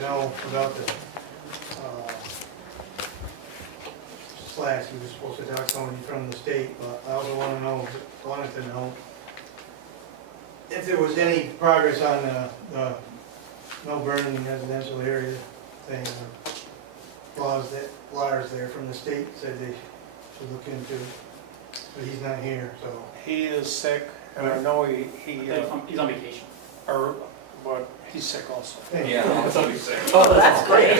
know about the slash, he was supposed to talk to somebody from the state, but I also wanted to know if there was any progress on the no burning in residential area thing, or laws there from the state said they should look into, but he's not here, so. He is sick, and I know He's on vacation. But he's sick also. Yeah, somebody's sick. Oh, that's great.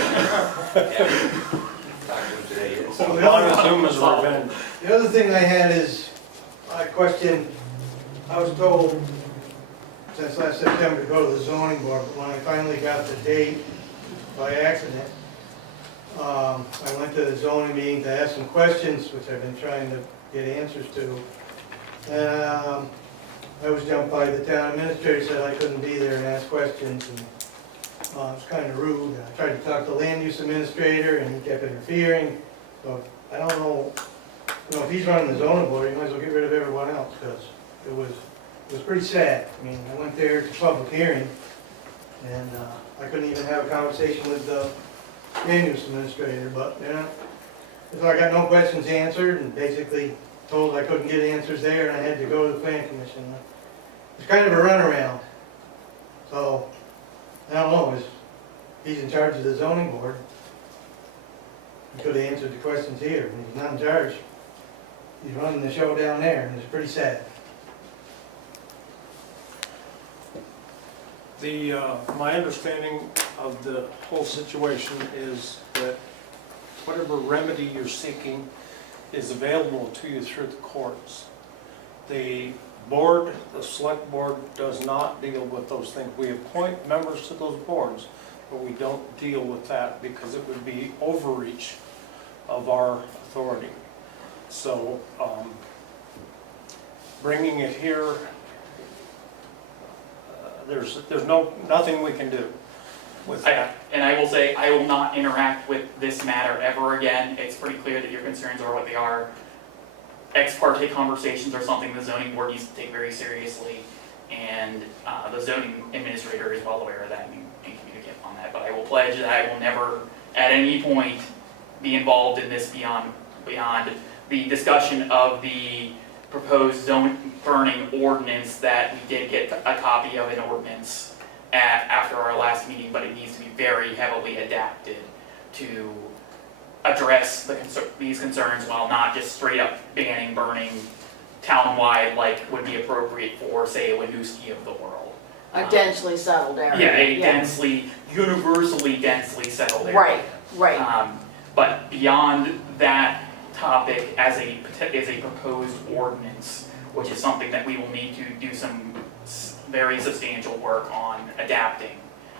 Talked to him today. So On the other- Zoom is revenge. The other thing I had is, I question, I was told since last September to go to the zoning board, but when I finally got the date by accident, I went to the zoning meeting to ask some questions, which I've been trying to get answers to. And I was jumped by the town administrator, said I couldn't be there and ask questions, and it was kind of rude. I tried to talk to the land use administrator, and he kept interfering. So I don't know, if he's running the zoning board, he might as well get rid of everyone else, because it was pretty sad. I mean, I went there to public hearing, and I couldn't even have a conversation with the land use administrator, but, so I got no questions answered, and basically told I couldn't get answers there, and I had to go to the planning commission. It's kind of a runaround. So, I don't know, he's in charge of the zoning board. He could have answered the questions here, and he's not in charge. He's running the show down there, and it's pretty sad. My understanding of the whole situation is that whatever remedy you're seeking is available to you through the courts. The board, the select board, does not deal with those things. We appoint members to those boards, but we don't deal with that because it would be overreach of our authority. So bringing it here, there's nothing we can do with that. And I will say, I will not interact with this matter ever again. It's pretty clear that your concerns are what they are. Ex parte conversations are something the zoning board needs to take very seriously, and the zoning administrator is well aware of that and communicate on that. But I will pledge that I will never, at any point, be involved in this beyond the discussion of the proposed zone burning ordinance that we did get a copy of an ordinance after our last meeting, but it needs to be very heavily adapted to address these concerns while not just straight up banning burning town-wide like would be appropriate for, say, a Winooski of the world. A densely settled area. Yeah, a densely, universally densely settled area. Right. But beyond that topic as a proposed ordinance, which is something that we will need to do some very substantial work on adapting.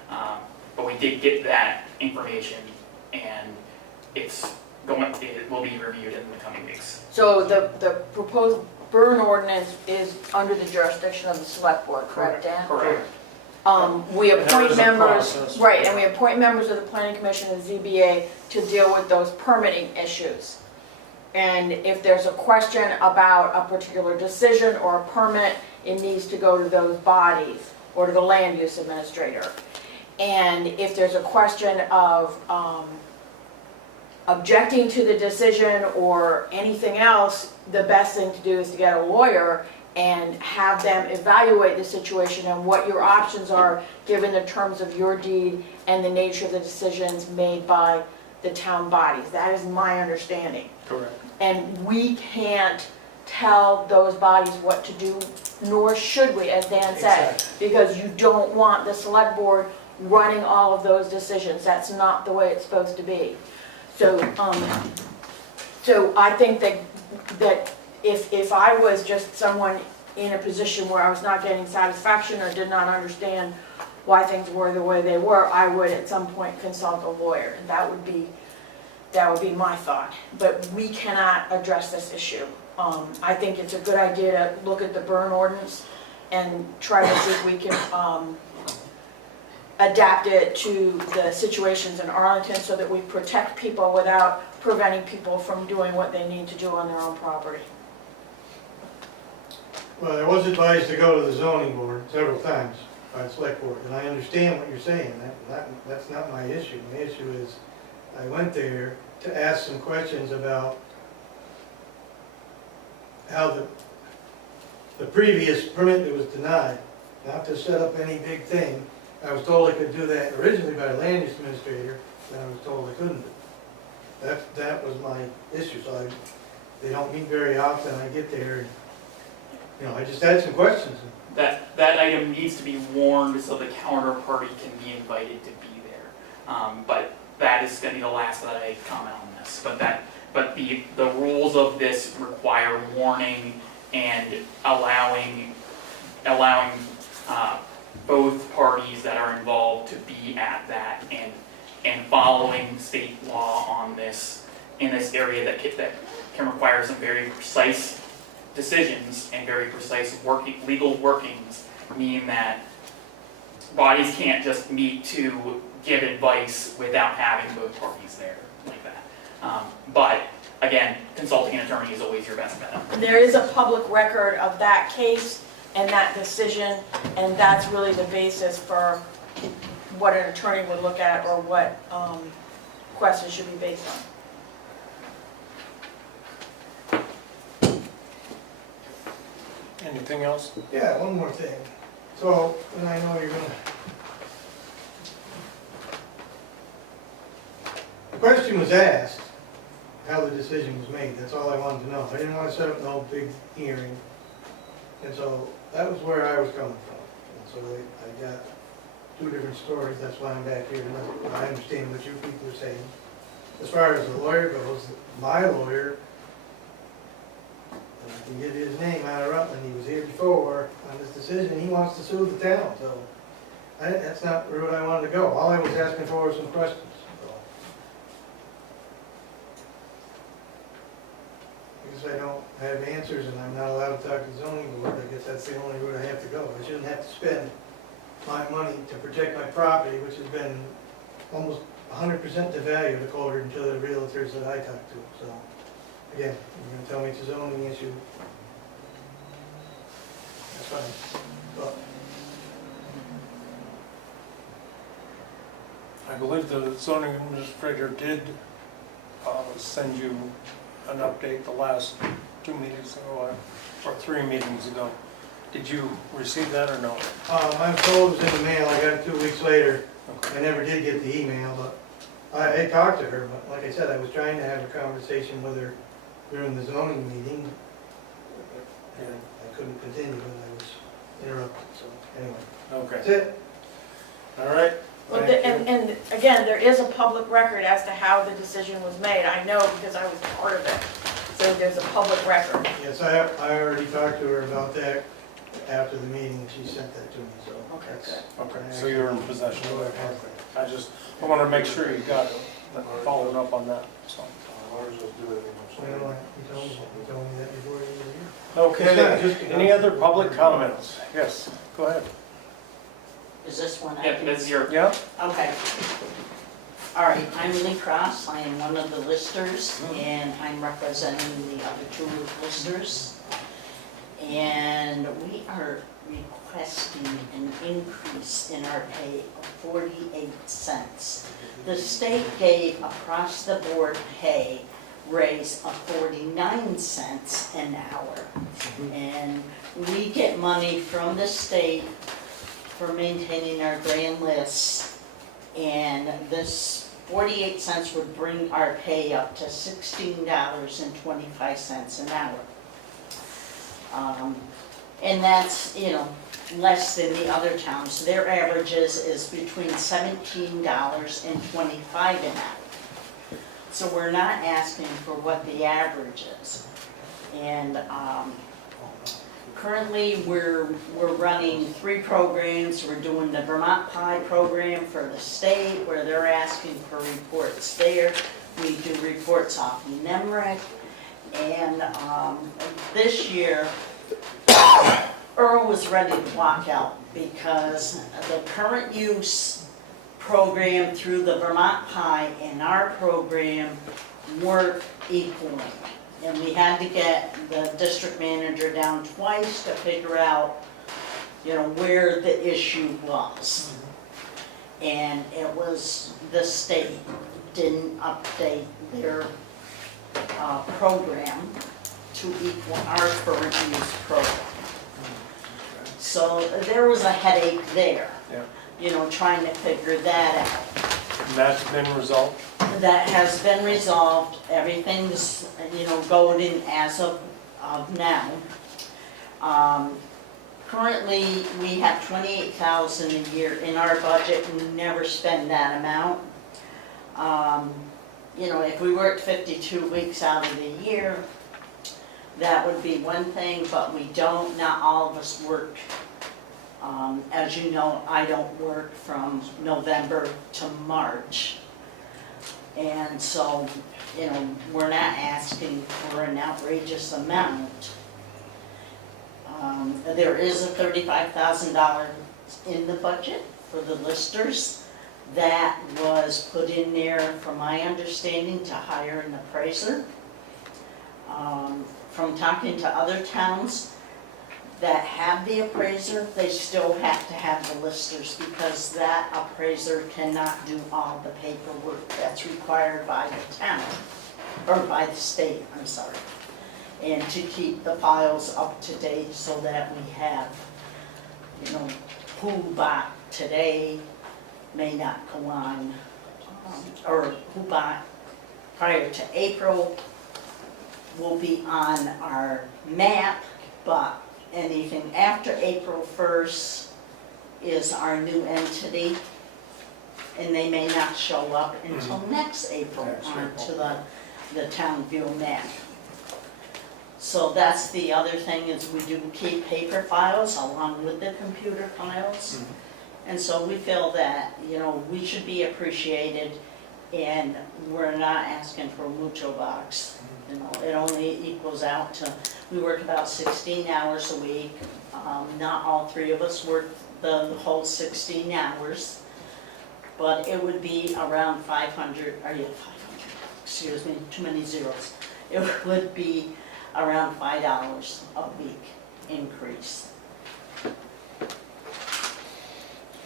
But we did get that information, and it will be reviewed in the coming weeks. So the proposed burn ordinance is under the jurisdiction of the select board, correct, Dan? Correct. We appoint There is a members, process. right, and we appoint members of the planning commission and the ZBA to deal with those permitting issues. And if there's a question about a particular decision or a permit, it needs to go to those bodies or to the land use administrator. And if there's a question of objecting to the decision or anything else, the best thing to do is to get a lawyer and have them evaluate the situation and what your options are given the terms of your deed and the nature of the decisions made by the town bodies. That is my understanding. Correct. And we can't tell those bodies what to do, nor should we, as Dan said, Exactly. because you don't want the select board running all of those decisions. That's not the way it's supposed to be. So, so I think that if I was just someone in a position where I was not getting satisfaction or did not understand why things were the way they were, I would at some point consult a lawyer. And that would be my thought. But we cannot address this issue. I think it's a good idea to look at the burn ordinance and try to see if we can adapt it to the situations in Arlington so that we protect people without preventing people from doing what they need to do on their own property. Well, I was advised to go to the zoning board several times. by the select board, and I understand what you're saying, that's not my issue. My issue is, I went there to ask some questions about how the previous permit that was denied, not to set up any big thing. I was told I could do that originally by the land use administrator, and I was told I couldn't. That was my issue, so they don't meet very often. I get there, and, I just had some questions. That item needs to be warned so the counterparty can be invited to be there. But that is going to be the last that I comment on this. But the rules of this require warning and allowing both parties that are involved to be at that and following state law on this in this area that can require some very precise decisions and very precise legal workings, mean that bodies can't just meet to give advice without having both parties there like that. But again, consulting an attorney is always your best bet. There is a public record of that case and that decision, and that's really the basis for what an attorney would look at or what questions should be based on. Anything else? Yeah, one more thing. So, and I know you're gonna... The question was asked, how the decision was made. That's all I wanted to know. I didn't want to set up no big hearing. And so, that was where I was coming from. And so I got two different stories. That's why I'm back here tonight. I understand what you people are saying. As far as the lawyer goes, my lawyer, and I can give you his name out of Rutland, he was here before on this decision, he wants to sue the town, so that's not the route I wanted to go. All I was asking for was some questions. So. I guess I don't have answers and I'm not allowed to talk to the zoning board. I guess that's the only route I have to go. I shouldn't have to spend my money to protect my property, which has been almost 100% devalued according to the realtors that I talked to, so. Again, you're going to tell me it's a zoning issue. That's fine. But I believe the zoning administrator did send you an update the last 2 meetings ago, or 3 meetings ago. Did you receive that or no? I'm told it was in the mail. I got it 2 weeks later. Okay. I never did get the email, but I talked to her. But like I said, I was trying to have a conversation with her during the zoning meeting. And I couldn't continue, and I was interrupted. So anyway, Okay. that's it. All right. But Thank you. and again, there is a public record as to how the decision was made. I know because I was part of it. So there's a public record. Yes, I already talked to her about that after the meeting. She sent that to me. So Okay, that's- Okay, so you're in possession of that. Okay. I want to make sure you got it, followed up on that, so. You know, he told me that before you were here. Okay, any other public comments? Yes, go ahead. Is this one? I Yeah, can- this is your, Yeah? Okay. All right, I'm Lee Cross, I am one of the listers, and I'm representing the other two listers. And we are requesting an increase in our pay of 48 cents. The state gave across the board pay raise of 49 cents an hour. And we get money from the state for maintaining our grand lists. And this 48 cents would bring our pay up to $16.25 an hour. And that's, less than the other towns. Their averages is between $17 and $25 an hour. So we're not asking for what the average is. And currently we're running 3 programs. We're doing the Vermont Pie program for the state where they're asking for reports there. We do reports off NEMRIC. And this year, Earl was ready to walk out because the current use program through the Vermont Pie and our program weren't equaling. And we had to get the district manager down twice to figure out where the issue was. And it was the state didn't update their program to equal our current use program. So there was a headache there. Yeah. Trying to figure that out. And that's been resolved? That has been resolved, everything's, going as of now. Currently, we have $28,000 a year in our budget, and we never spend that amount. If we worked 52 weeks out of the year, that would be one thing, but we don't, not all of us work. As you know, I don't work from November to March. And so, we're not asking for an outrageous amount. There is a $35,000 in the budget for the listers. That was put in there, from my understanding, to hire an appraiser. From talking to other towns that have the appraiser, they still have to have the listers because that appraiser cannot do all the paperwork that's required by the town, or by the state, I'm sorry. And to keep the files up to date so that we have, who bought today may not go on, or who bought prior to April will be on our map, but anything after April 1st is our new entity, and they may not show up until next April onto the town view map. So that's the other thing, is we do keep paper files along with the computer files. And so we feel that, we should be appreciated, and we're not asking for mucho bucks. It only equals out to, we work about 16 hours a week. Not all three of us work the whole 16 hours, but it would be around 500, excuse me, too many zeros. It would be around $5 a week increase.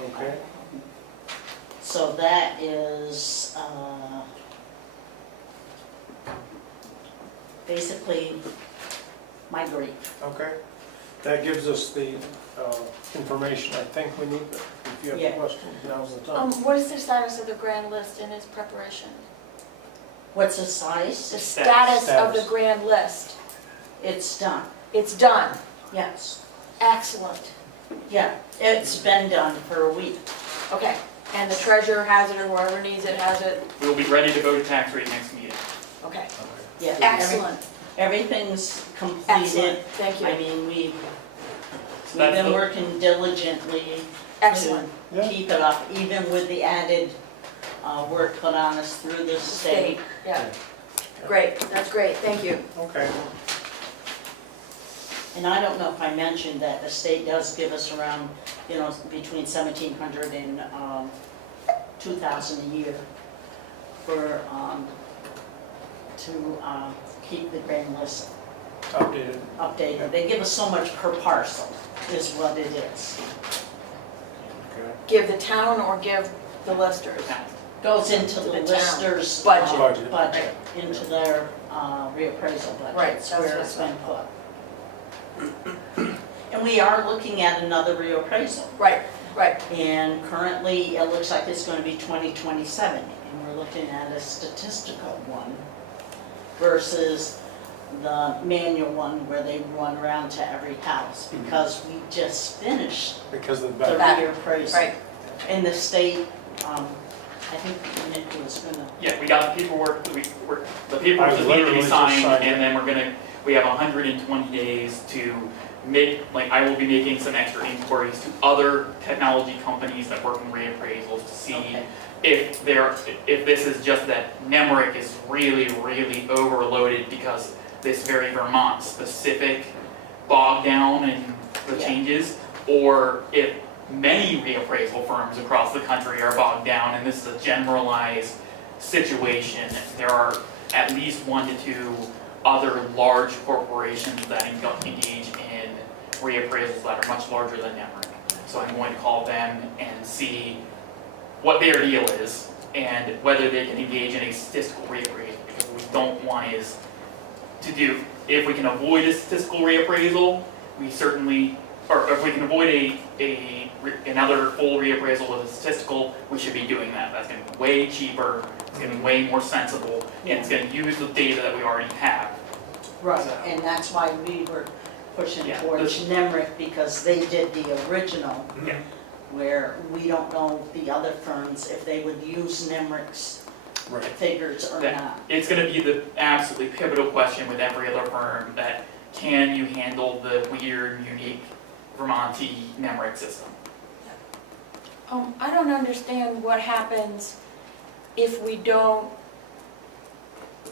Okay. So that is basically my grief. Okay. That gives us the information I think we need. If you have Yeah. questions, now's the time. What is the status of the grand list in its preparation? What's the size? The status of the Status. grand list. It's done, It's done. yes. Excellent. Yeah, it's been done for a week. Okay. And the treasurer has it, or whoever needs it has it? We'll be ready to vote a tax rate next meeting. Okay. Yeah, Excellent. Everything's completed. Excellent. Thank I you. mean, we've That's been the- working diligently Excellent. to Yeah. keep it up, even with the added work put on us through the state. Yeah. Great. That's great. Thank you. Okay. And I don't know if I mentioned that the state does give us around, between $1,700 and $2,000 a year for, to keep the grand list Updated. updated. They give us so much per parcel, is what it is. Okay. Give the town or give the listers? Goes into To the the town listers' budget. budget, into their reappraisal budget. Right, That's that's where what it's I been put. And we are looking at another reappraisal. Right, right. And currently, it looks like it's going to be 2027, and we're looking at a statistical one versus the manual one where they run around to every house, because we just finished Because of the the back. reappraisal. Right. And the state, I think Nick was gonna, Yeah, we got the paperwork, the I paperwork that needed to literally be just signed, signed and then we have 120 days to make, I will be making some extra inquiries to other technology companies that work in reappraisals to see Okay. if this is just that Nemrick is really, really overloaded because this very Vermont specific bog down and the Yeah. changes, or if many reappraisal firms across the country are bogged down and this is a generalized situation. There are at least 1 to 2 other large corporations that engage in reappraisals that are much larger than Nemrick. So I'm going to call them and see what their deal is and whether they can engage in a statistical reappraisal. Because what we don't want is to do, if we can avoid a statistical reappraisal, we certainly, or if we can avoid another full reappraisal with a statistical, we should be doing that. That's going to be way cheaper, it's going to be way more sensible, and it's going to use the data that we already have. Right, and that's why we were pushing Yeah, towards NEMRIC, because they did the original. Yeah. Where we don't know the other firms if they would use NEMRIC's Right. figures or That- not. It's going to be the absolutely pivotal question with every other firm, that can you handle the weird, unique Vermonti Nemrick system? I don't understand what happens if we don't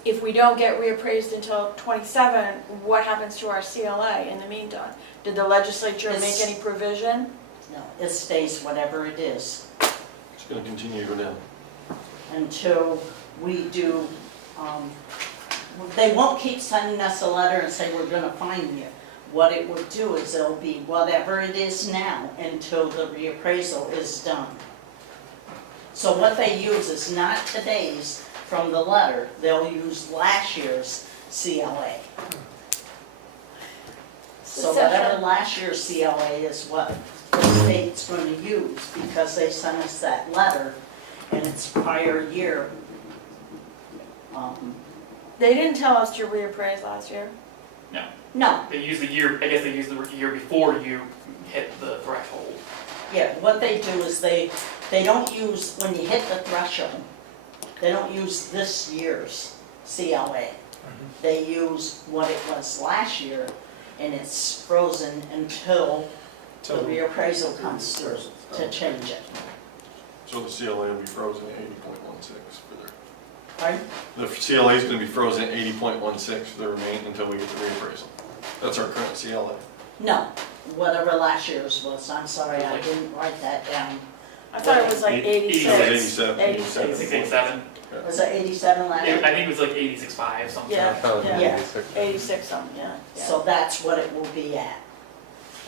get reappraised until 27, what happens to our CLA in the meantime? Did the legislature make It's- any provision? No, it stays whatever it is It's gonna continue to go down. until we do, they won't keep sending us a letter and say, we're gonna fine you. What it would do is it'll be whatever it is now until the reappraisal is done. So what they use is not today's from the letter, they'll use last year's CLA. So whatever last year's CLA is what the state's gonna use, because they sent us that letter and it's prior year. They didn't tell us to reappraise last year. No, They use the year, I guess they use the year before you hit the threshold. yeah, what they do is they don't use, when you hit the threshold, they don't use this year's CLA. They use what it was last year, and it's frozen until the reappraisal comes through to change it. So the CLA will be frozen at 80.16 for their, Pardon? the CLA is gonna be frozen at 80.16 for the remaining until we get the reappraisal. That's our current CLA. No, whatever last year's was, I'm sorry, I didn't write that down. I thought it was like It was 86. 87. 86. 86.87. Was it 87 last I year? think it was like 86.5, something. Yeah, Yeah. 86 something, yeah. So that's what it will be at,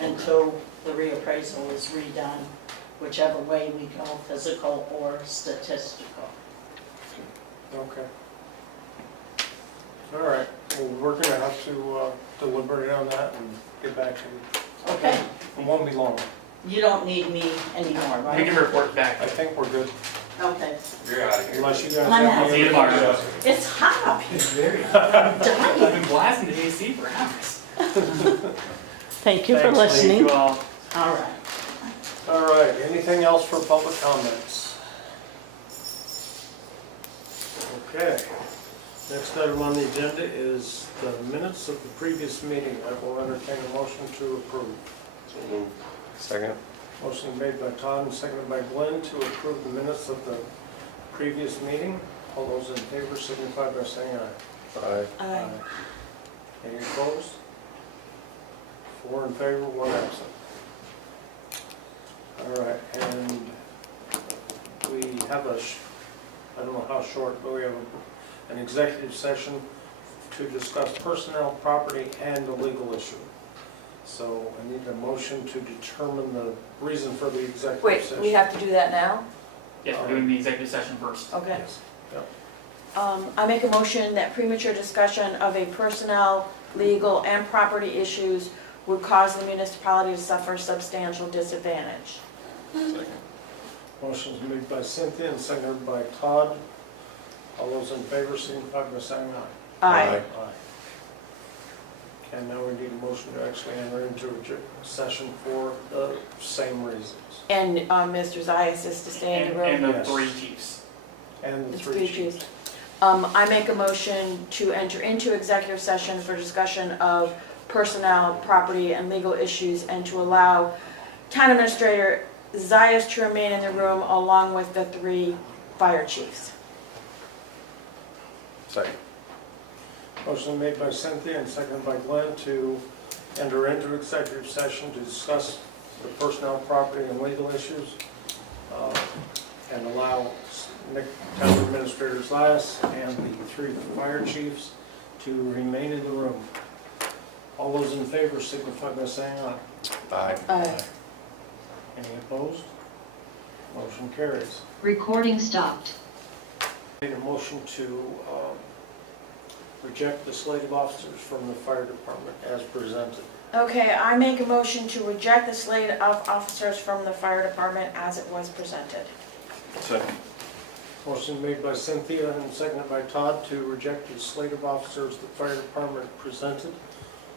until the reappraisal is redone, whichever way we go, physical or statistical. Okay. All right, well, we're gonna have to deliberate on that and get back to you. Okay, It won't be long. you don't need me anymore, We right? can report back. I think we're good, Okay. You're out of here. unless you guys I'm have out. any See you other tomorrow. questions. It's hot up here. Very. I'm I've dying. been blasting the AC for hours. Thank you for Thanks, listening. Thank you all. All right. All right, anything else for public comments? Okay, next item on the agenda is the minutes of the previous meeting. I will entertain a motion to approve. So move. Second. Motion made by Todd and seconded by Glenn to approve the minutes of the previous meeting. All those in favor signify by saying aye. Aye. Aye. Any opposed? 4 in favor, 1 absent. All right, and we have I don't know how short, but we have an executive session to discuss personnel, property, and a legal issue. So I need a motion to determine the reason for the executive Wait, session. we have to do that now? Yes, we're doing the executive session first. Okay. Yes. I make a motion that premature discussion of a personnel, legal, and property issues would cause the municipality to suffer substantial disadvantage. Second. Motion's made by Cynthia and seconded by Todd. All those in favor signify by saying aye. Aye. Aye. And now we need a motion to actually enter into a session for the same reasons. And Mr. Zias is to stay in the room. And the Yes. 3 chiefs. And the It's 3 three chiefs. chiefs. I make a motion to enter into executive session for discussion of personnel, property, and legal issues, and to allow town administrator Zias to remain in the room along with the 3 fire chiefs. Second. Motion made by Cynthia and seconded by Glenn to enter into executive session to discuss the personnel, property, and legal issues, and allow town administrator Zias and the 3 fire chiefs to remain in the room. All those in favor signify by saying aye. Aye. Aye. Any opposed? Motion carries. Recording stopped. Need a motion to reject the slate of officers from the fire department as presented. Okay, I make a motion to reject the slate of officers from the fire department as it was presented. Second. Motion made by Cynthia and seconded by Todd to reject the slate of officers the fire department presented.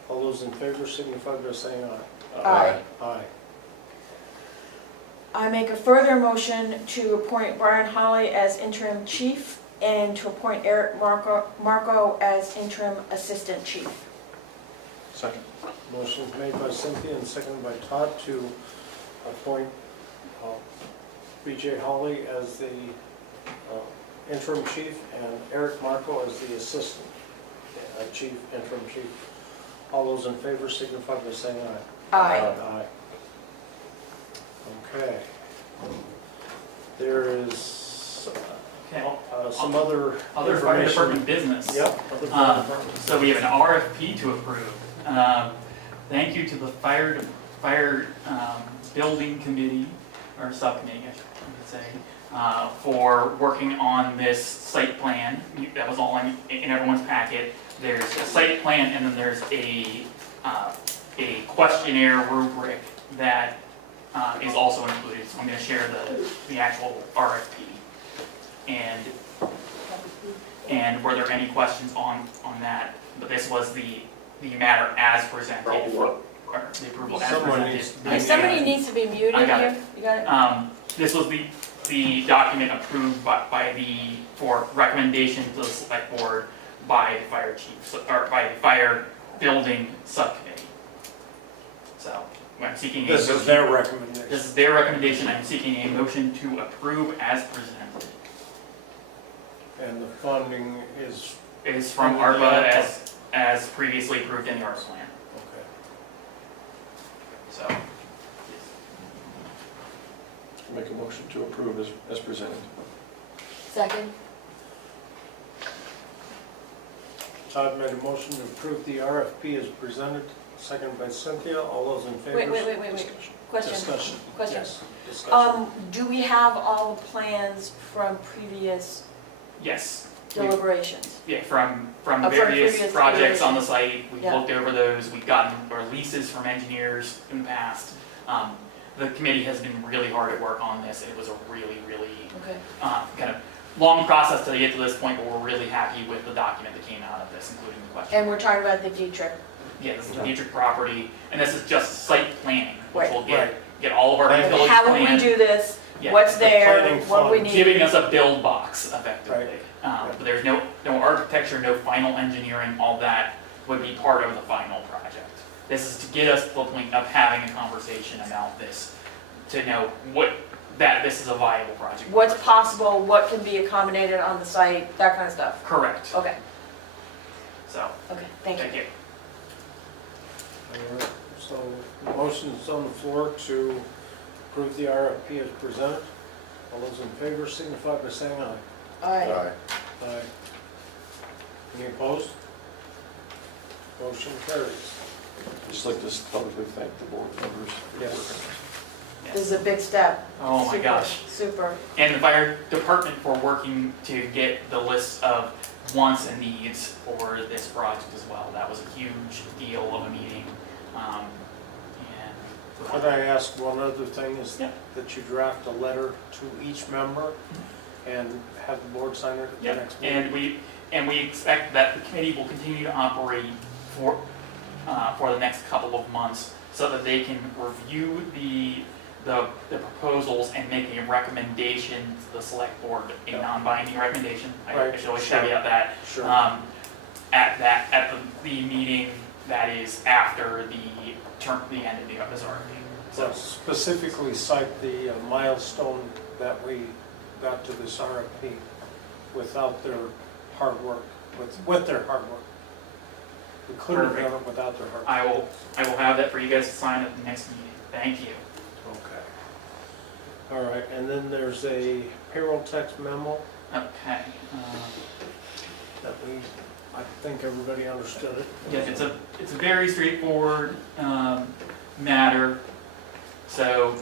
All those in favor signify by saying aye. Aye. Aye. I make a further motion to appoint Brian Holly as interim chief and to appoint Eric Marco as interim assistant chief. Second. Motion made by Cynthia and seconded by Todd to appoint B.J. Hawley as the interim chief and Eric Marco as the assistant chief, interim chief. All those in favor signify by saying aye. Aye. Aye. Okay. There is Okay. some other Other fire information. department business. Yep. Other fire department. So we have an RFP to approve. Thank you to the fire building committee, or subcommittee, I should say, for working on this site plan. That was all in everyone's packet. There's a site plan and then there's a questionnaire rubric that is also included. So I'm going to share the actual RFP. And were there any questions on that? But this was the matter as presented, or the approval as Someone presented. needs to be- If somebody needs to be muted I got here, you got it? This was the document approved for recommendation to the select board by the fire chief, or by the fire building subcommittee. So, I'm seeking a This is motion. their recommendation. This is their recommendation, I'm seeking a motion to approve as presented. And the funding is, It is from From the ARPA as previously approved in the ARPA plan, okay. so. Make a motion to approve as presented. Second? Todd made a motion to approve the RFP as presented, seconded by Cynthia. All those in favor? Wait. Discussion. Question. Discussion. Question. Yes, discussion. Do we have all the plans from previous Yes, deliberations? yeah, from From various previous projects on the iterations. site, we've Yeah. looked over those, we've gotten our leases from engineers in the past. The committee has been really hard at work on this, it was a really, Okay. kind of long process to get to this point, but we're really happy with the document that came out of this, including the question. And we're talking about the Dietrich. Yeah, this is the Dietrich property, and this is just site planning, which Right. will Right. get all of our Right. utilities How would we planned. do this? Yeah. What's The there? planning What do we fund. need? Giving us a build box effectively. Right. But there's no architecture, no final engineering, all that would be part of the final project. This is to get us to the point of having a conversation about this, to know that this is a viable project. What's possible, what can be accommodated on the site, that kind of stuff? Correct, Okay, so, okay, thank you. thank you. All right, so motion's on the floor to approve the RFP as presented. All those in favor signify by saying aye. Aye. Aye. Any opposed? Motion carries. Just like to publicly thank the board members for Yes. working. This is a big step. Oh my Super, gosh. Super. And the fire department for working to get the list of wants and needs for this project as well. That was a huge deal of a meeting. Could I ask one other thing, is Yeah. that you draft a letter to each member and have the board sign it at the Yeah, next meeting? and we expect that the committee will continue to operate for the next couple of months so that they can review the proposals and make a recommendation to the select board, a Yeah. non-binding recommendation. I Right, should always sure. caveat that. Sure. At the meeting that is after the end of this RFP. So specifically cite the milestone that we got to this RFP without their hard work, with their hard work. We couldn't have done it without their hard work. I will have that for you guys to sign at the next meeting. Thank you. Okay. All right, and then there's a payroll tax memo Okay. that I think think everybody understood it. Yes, it's a very straightforward matter. So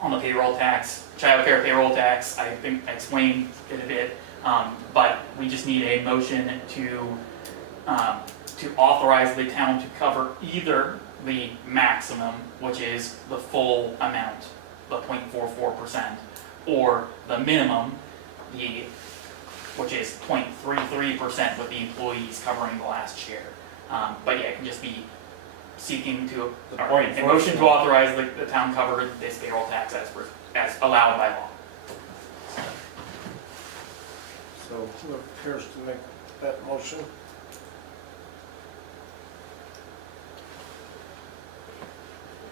on the payroll tax, childcare payroll tax, I think I explained it a bit, but we just need a motion to authorize the town to cover either the maximum, which is the full amount, the 0.44%, or the minimum, which is 0.33% with the employees covering the last share. But yeah, it can just be seeking to, a motion to authorize the town cover this payroll tax as allowed by law. So who appears to make that motion?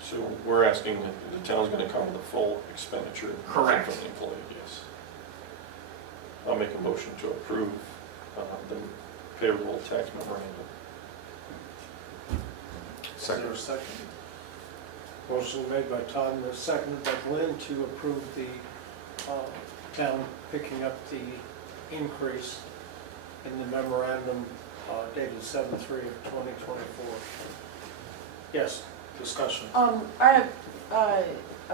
So we're asking that the town's gonna cover the full expenditure. Correct. From the employee, yes. I'll make a motion to approve the payroll tax memorandum. Is there a second? Motion made by Todd and seconded by Glenn to approve the town picking up the increase in the memorandum dated 7/3 of 2024. Yes, discussion. I have a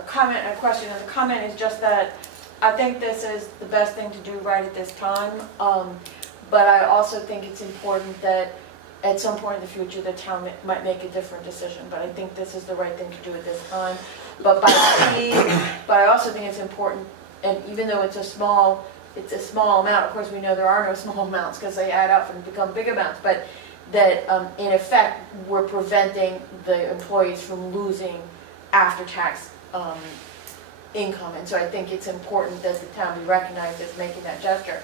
comment and a question, and the comment is just that I think this is the best thing to do right at this time, but I also think it's important that at some point in the future, the town might make a different decision, but I think this is the right thing to do at this time. But I also think it's important, and even though it's a small amount, of course, we know there are no small amounts because they add up and become big amounts, but that in effect, we're preventing the employees from losing after-tax income. And so I think it's important that the town be recognized as making that gesture.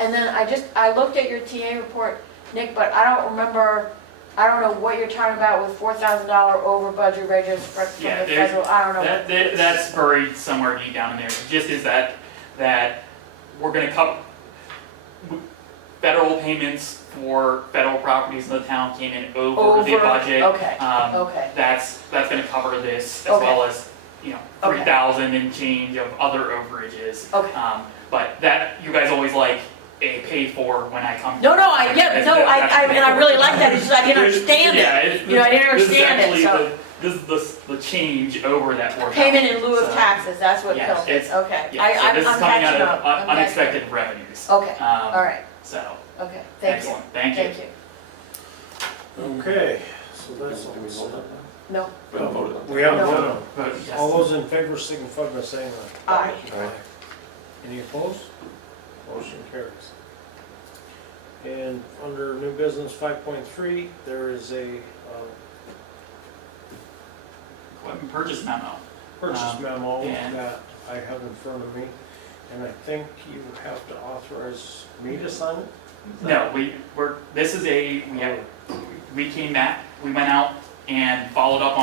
And then I looked at your TA report, Nick, but I don't know what you're talking about with $4,000 over budget rages from the Yeah, federal, I don't know. That's buried somewhere deep down in there. The gist is that we're gonna cut federal payments for federal properties in the town came in over the budget. Okay, okay. That's gonna cover this as Okay. well as, Okay. 3,000 and change of other overages. Okay. But that, you guys always like a pay for when I come. No, and I really like that, it's just I didn't understand it. I didn't understand it, so. This is the change over that $4,000. Payment in lieu of So, taxes, that's what yes, killed it, it's- okay. Yeah, so this is I'm coming out catching of up. I'm catching unexpected up. revenues. Okay, all right, So, okay, thank you. excellent, thank you. Thank you. Okay, so that's Do we vote on that? No, We haven't voted on that. We haven't No. voted on it. Vote yes. All those in favor signify by saying aye. aye. Any opposed? Motion carries. And under new business 5.3, there is a Equipment purchase memo. purchase memo and- that I have in front of me, and I think you have to authorize me to sign it? Is that- No, we came back, we went out and followed up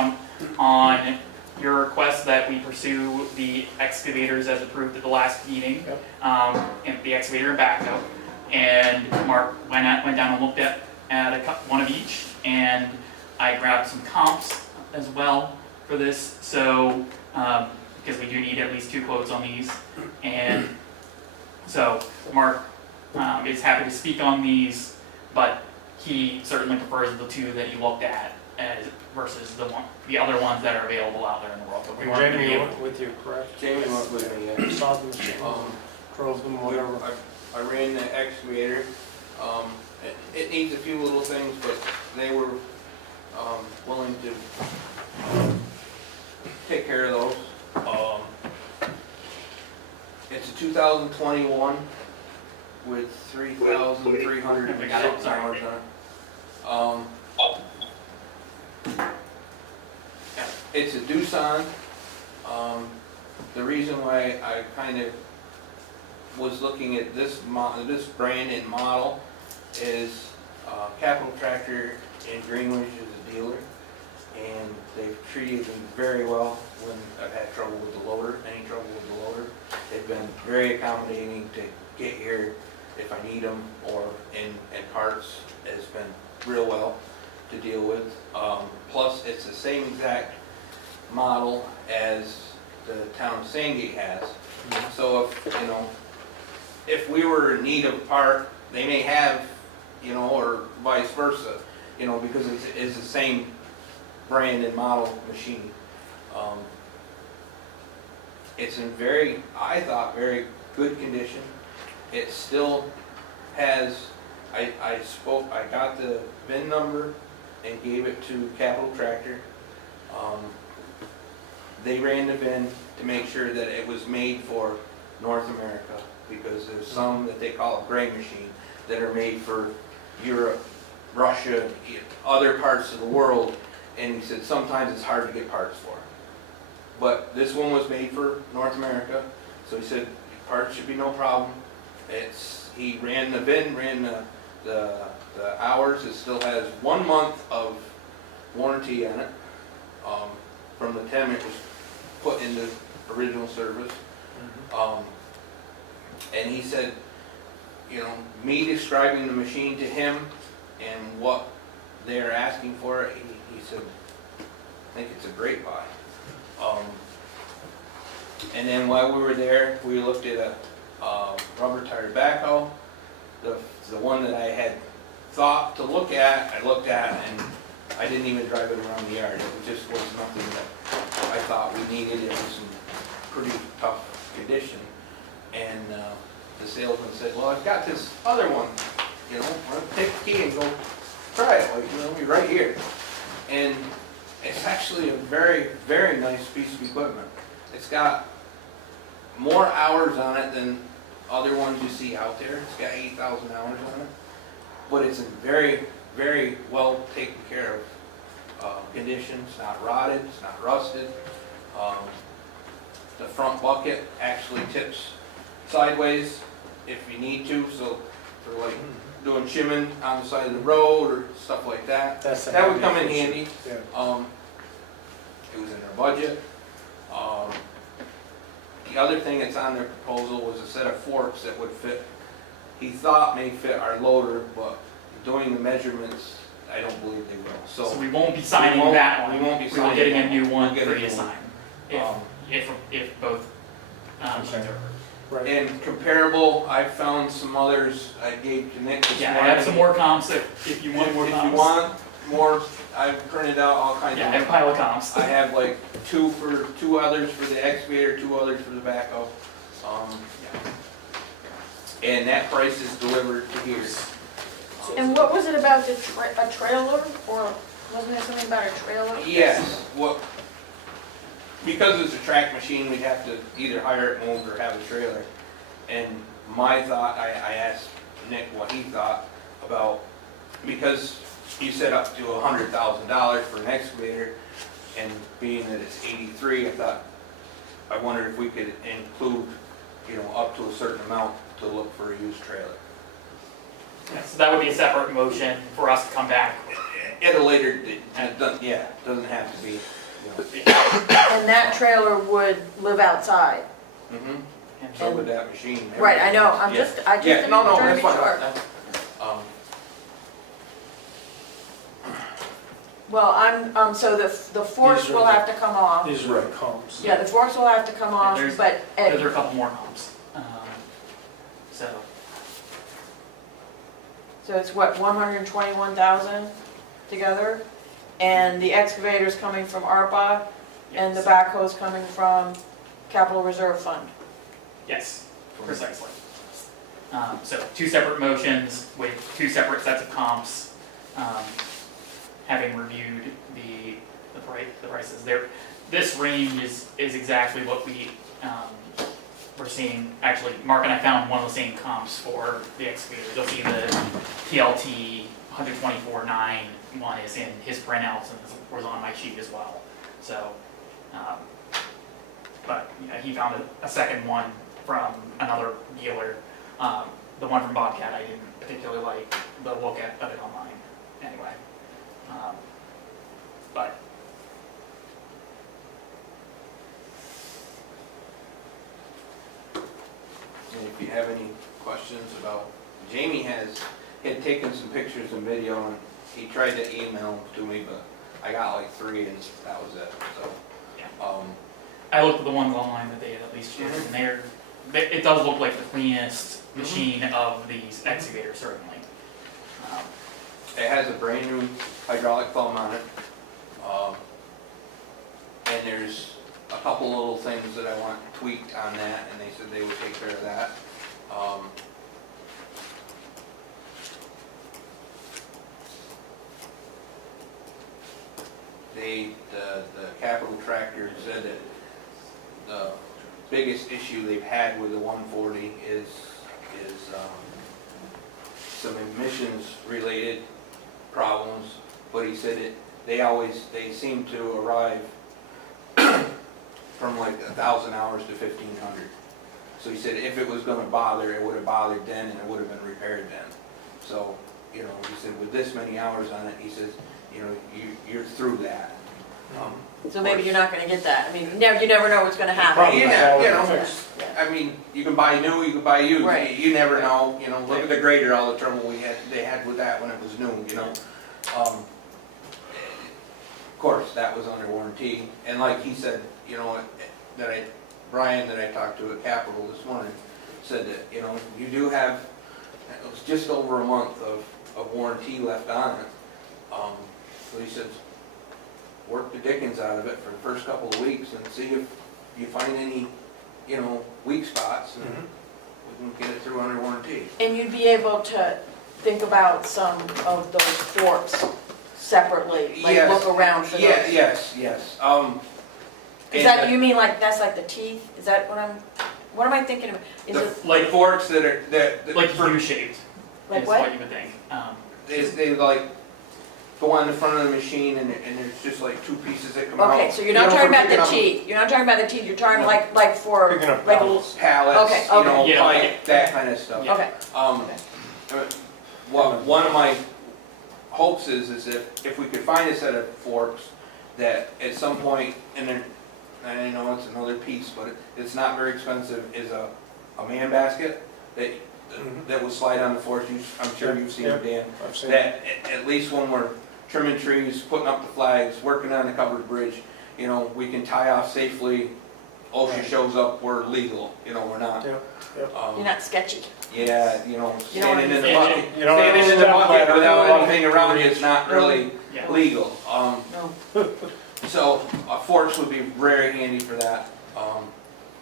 on your request that we pursue the excavators as approved at the last meeting. Yep. And the excavator and backhoe. And Mark went down and looked at one of each, and I grabbed some comps as well for this, so, because we do need at least 2 quotes on these. And so Mark is happy to speak on these, but he certainly prefers the 2 that he looked at versus the other ones that are available out there in the world. But we weren't gonna be Jamie able- went with you, correct? Jamie went with me, yeah. Saw the machine, drove them, whatever. I ran the excavator. It needs a few little things, but they were willing to take care of those. It's a 2021 with 3,306 hours on it. It's a Doosan. The reason why I kind of was looking at this brand and model is Capital Tractor in Greenwich is a dealer, and they've treated me very well when I've had trouble with the loader, any trouble with the loader. They've been very accommodating to get here if I need them, or in parts. It's been real well to deal with. Plus, it's the same exact model as the town of Sandgate has. So if we were in need of a part, they may have you know, or vice versa, you know, because it's the same brand and model machine. It's in very, I thought, very good condition. It still has, I got the VIN number and gave it to Capital Tractor. They ran the VIN to make sure that it was made for North America, because there's some that they call a gray machine that are made for Europe, Russia, other parts of the world, and he said sometimes it's hard to get parts for. But this one was made for North America, so he said parts should be no problem. He ran the VIN, ran the hours. It still has 1 month of warranty on it, from the time it was put into original service. And he said, you know, me describing the machine to him and what they're asking for it, he said, I think it's a great buy. And then while we were there, we looked at a rubber tire backhoe. The one that I had thought to look at, I looked at, and I didn't even drive it around the yard. It just was nothing that I thought we needed. It was in pretty tough condition. And the salesman said, well, I've got this other one, you know, I'll take the key and go try it, like, you know, be right here. And it's actually a very, very nice piece of equipment. It's got more hours on it than other ones you see out there. It's got 8,000 hours on it. But it's in very, very well taken care of condition. It's not rotted, it's not rusted. The front bucket actually tips sideways if you need to, so for like doing shimming on the side of the road or stuff like that. That would come in handy. Yeah. It was in their budget. The other thing that's on their proposal was a set of forks that would fit, he thought may fit our loader, but doing the measurements, I don't believe they will. So we won't be signing that one. We won't be We signing will getting that a new one We'll get for a you to new one. sign, if both machines are over. Right. And comparable, I found some others I gave to Nick this Yeah, I morning. have some more comps if you want more If comps. you want more, I've printed out all kinds Yeah, I of. have a pile of comps. I have like two others for the excavator, 2 others for the backhoe. And that price is delivered to here. And what was it about the a trailer, or wasn't there something about a trailer? Yes, because it's a track machine, we'd have to either hire it moved or have a trailer. And my thought, I asked Nick what he thought about, because you said up to $100,000 for an excavator, and being that it's 83, I wondered if we could include, you know, up to a certain amount to look for a used trailer. Yeah, so that would be a separate motion for us to come back. At a later, it doesn't have to be, you know. And that trailer would live outside. Mhm. So would that machine. Right, I know, I Yeah. just Yeah, no, trying to that's be fine. sure. That's- Well, so the forks These are will the- have to come off. These are the comps. Yeah, the forks will have to come off, there's- but, Those are a couple more comps. so it's what, 121,000 together? And the excavator's coming from ARPA, and the Yes. backhoe's coming from Capital Reserve Fund. Yes, precisely. So 2 separate motions with 2 separate sets of comps. Having reviewed the prices there, this range is exactly what we're seeing. Actually, Mark and I found one of the same comps for the excavator. You'll see the PLT 124.9 one is in his printouts and was on my sheet as well. So, but yeah, he found a second one from another dealer. The one from Bobcat I didn't particularly like the look of it online anyway. But And if you have any questions about, Jamie had taken some pictures and video, and he tried to email them to me, but I got like 3 and that was it, so. Yeah. I looked at the ones online that they had at least shared, and it does look like the cleanest machine of these excavators, certainly. It has a brand new hydraulic thumb on it. And there's a couple little things that I want tweaked on that, and they said they would take care of that. The capital tractor said that the biggest issue they've had with the 140 is some emissions related problems, but he said they seem to arrive from like 1,000 hours to 1,500. So he said if it was gonna bother, it would have bothered then and it would have been repaired then. So, you know, he said with this many hours on it, he says, you know, you're through that. So maybe you're not gonna get that. I mean, you never know what's gonna happen. Probably Yeah, you know, Yeah. I mean, you can buy new, you can buy used, Right. you never know, you know, look at the grader, all the trouble they had with that when it was new, you know. Of course, that was under warranty, and like he said, you know, Brian that I talked to at Capitol this morning, said that, you know, you do have, it was just over a month of warranty left on it. So he says, work the dickens out of it for the first couple of weeks and see if you find any, you know, weak spots, and we can get it through under warranty. And you'd be able to think about some of those forks separately, like Yes. look around for those. Yeah, yes. Is that, you mean like, that's like the teeth? Is that what am I thinking of? Is it, like forks that are, that Like for- U-shaped, like is what? what you would think. they like go on the front of the machine and there's just like two pieces that come out. Okay, so you're not You know, talking for about picking the up teeth, you're not talking about the teeth, you're talking No. like for, Picking up like a pallets. Pallets, Okay, you know, okay. Yeah, pipe, like- that kind of stuff. Yeah. okay, One of my hopes is if we could find a set of forks that at some point, and I know it's another piece, but it's not very expensive, is a man basket that will slide on the forks. I'm sure you've seen it, Dan. I've seen it. That at least when we're trimming trees, putting up the flags, working on the covered bridge, you know, we can tie off safely. OSHA shows up, we're legal, you know, we're not. Yep, you're not sketchy. Yeah, you know, You don't standing in the wanna- bucket, You don't have standing in to the step bucket ladder, without no. anything around you is not really Yeah. legal. No. So forks would be very handy for that.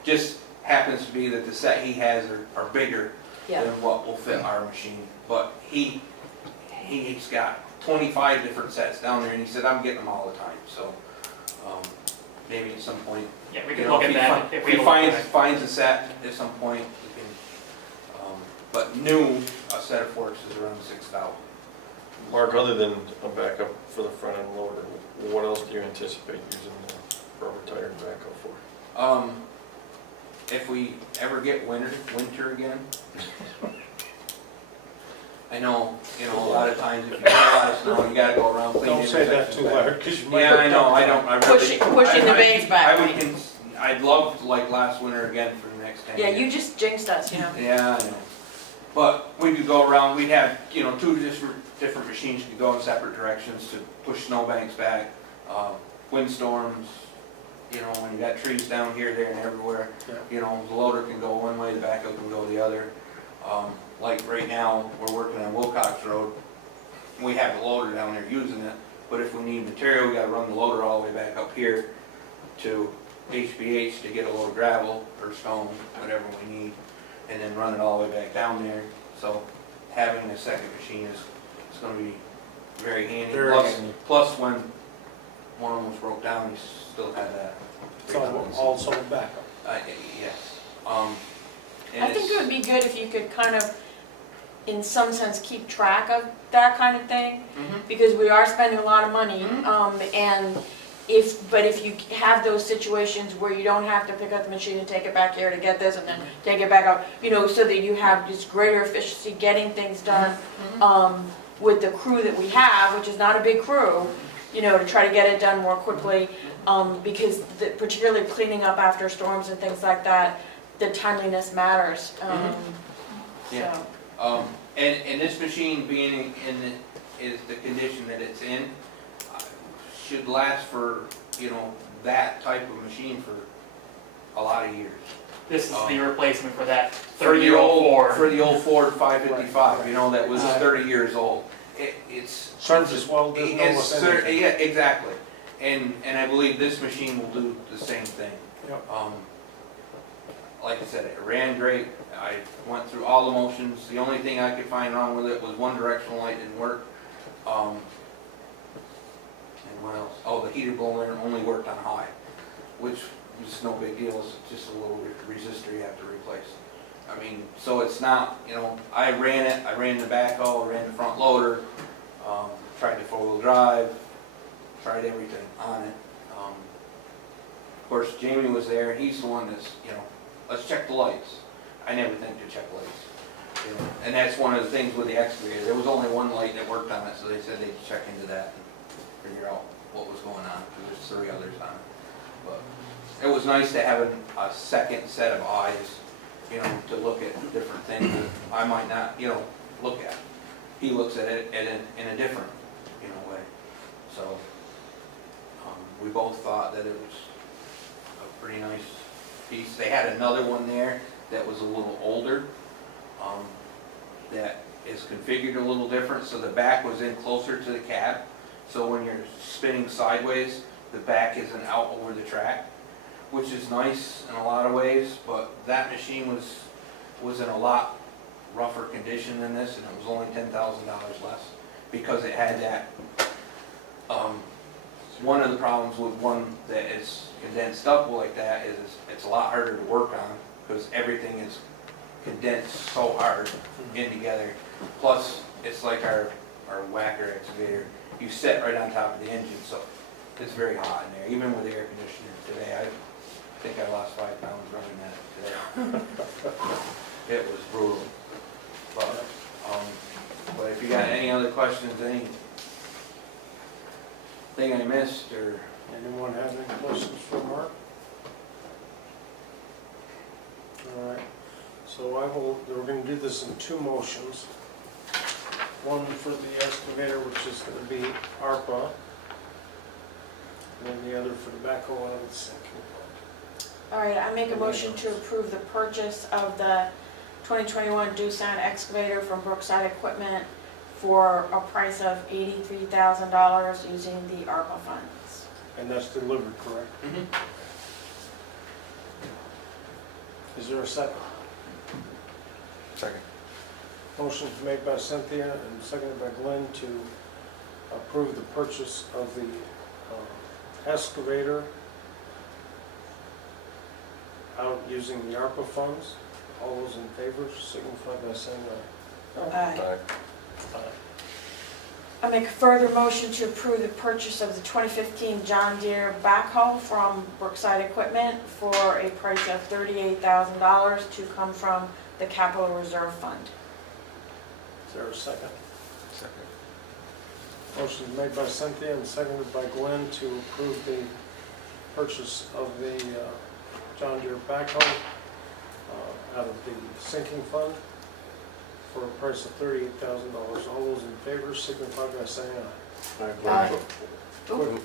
Just happens to be that the set he has are bigger Yeah, than what will fit our machine. But he's got 25 different sets down there, and he said, I'm getting them all the time. So maybe at some point, Yeah, we you could know, look at that if if we he look at finds a set at some point, we can. But new, a set of forks is around 6,000. Mark, other than a backup for the front end loader, what else do you anticipate using the rubber tire backup for? If we ever get winter again, I know, you know, a lot of times if you get a lot of snow, you gotta go around cleaning. Don't say that too loud, because you might. Yeah, I know, I don't, I really. Pushing the veins back. I'd love like last winter again for the next 10 yeah, years. you just jinxed us, you know. Yeah, I know. But we could go around, we'd have, you know, two different machines could go in separate directions to push snowbanks back, windstorms, you know, when you got trees down here, there, and everywhere. Yeah. You know, the loader can go one way, the backup can go the other. Like right now, we're working on Wilcox Road. We have the loader down there using it, but if we need material, we gotta run the loader all the way back up here to HBH to get a load of gravel or stone, whatever we need, and then run it all the way back down there. So having a second machine is gonna be very handy. Very Plus- handy. Plus, when one almost broke down, you still had that. So also backup. Yes. And I think it's- it would be good if you could kind of, in some sense, keep track of that kind of thing, Mhm. because we are spending a lot of money, Mhm. and if you have those situations where you don't have to pick up the machine and take it back here to get this and then take it back out, you know, so that you have just greater efficiency getting things done, with the crew that we have, which is not a big crew, you know, to try to get it done more quickly, because particularly cleaning up after storms and things like that, the timeliness matters, Yeah. so. And this machine being is the condition that it's in, should last for, you know, that type of machine for a lot of years. This is the replacement for that For the 30-year-old old, Ford. for the old Ford 555, you know, that was Right. 30 years old. It's. Serves as well, doesn't It's almost anything. Yeah, exactly. And I believe this machine will do the same thing. Yep. Like I said, it ran great. I went through all the motions. The only thing I could find wrong with it was one directional light didn't work. And what else? Oh, the heater blower only worked on high, which is no big deal. It's just a little resistor you have to replace. I mean, so it's not, you know, I ran it. I ran the backhoe, I ran the front loader, tried the four-wheel drive, tried everything on it. Of course, Jamie was there. He's the one that's, you know, let's check the lights. I never think to check lights. You know, and that's one of the things with the excavator. There was only one light that worked on it, so they said they'd check into that and figure out what was going on. There's 3 others on it. But it was nice to have a second set of eyes, you know, to look at different things that I might not, you know, look at. He looks at it in a different, you know, way. So we both thought that it was a pretty nice piece. They had another one there that was a little older, that is configured a little different. So the back was in closer to the cab. So when you're spinning sideways, the back isn't out over the track, which is nice in a lot of ways. But that machine was in a lot rougher condition than this, and it was only $10,000 less because it had that. One of the problems with one that is condensed up like that is it's a lot harder to work on because everything is condensed so hard in together. Plus, it's like our whacker excavator. You sit right on top of the engine, so it's very hot in there. Even with the air conditioner today, I think I lost 5 pounds running that today. It was brutal. But if you got any other questions, anything I missed, or Anyone have any questions for Mark? All right, so we're going to do this in 2 motions. One for the excavator, which is going to be ARPA, and then the other for the backhoe out of the sinking fund. All right, I make a motion to approve the purchase of the 2021 Doosan excavator from Brookside Equipment for a price of $83,000 using the ARPA funds. And that's delivered, correct? Is there a second? Second. Motion made by Cynthia and seconded by Glenn to approve the purchase of the excavator out using the ARPA funds. All those in favor signify by saying aye. Aye. Aye. I make a further motion to approve the purchase of the 2015 John Deere backhoe from Brookside Equipment for a price of $38,000 to come from the Capital Reserve Fund. Is there a second? Second. Motion made by Cynthia and seconded by Glenn to approve the purchase of the John Deere backhoe out of the sinking fund for a price of $38,000. All those in favor signify by saying aye. Aye.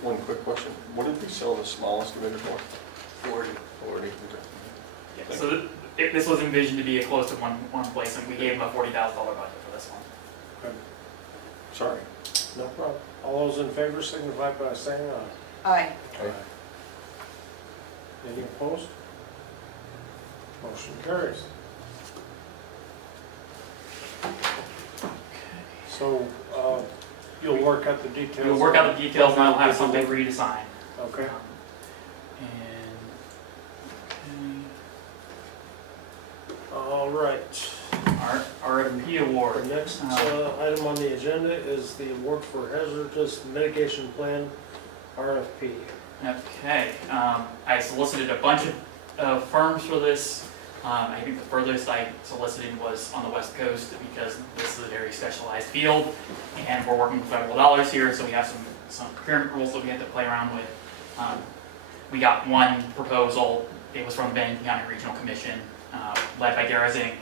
One quick question. What did we sell the small excavator for? 40. 40. Okay. Yeah, so this was envisioned to be a close to one replacement. We gave them a $40,000 budget for this one. Sorry. No problem. All those in favor signify by saying aye. Aye. Aye. Any opposed? Motion carries. So, you'll work out the details? We'll work out the details and I'll have something for you to sign. Okay. All right. Our RFP The award. next item on the agenda is the award for hazardous mitigation plan, RFP. Okay, I solicited a bunch of firms for this. I think the furthest I solicited was on the West Coast because this is a very specialized field and we're working with federal dollars here, so we have some procurement rules that we have to play around with. We got one proposal, it was from the Bennington County Regional Commission, led by Dara Zink,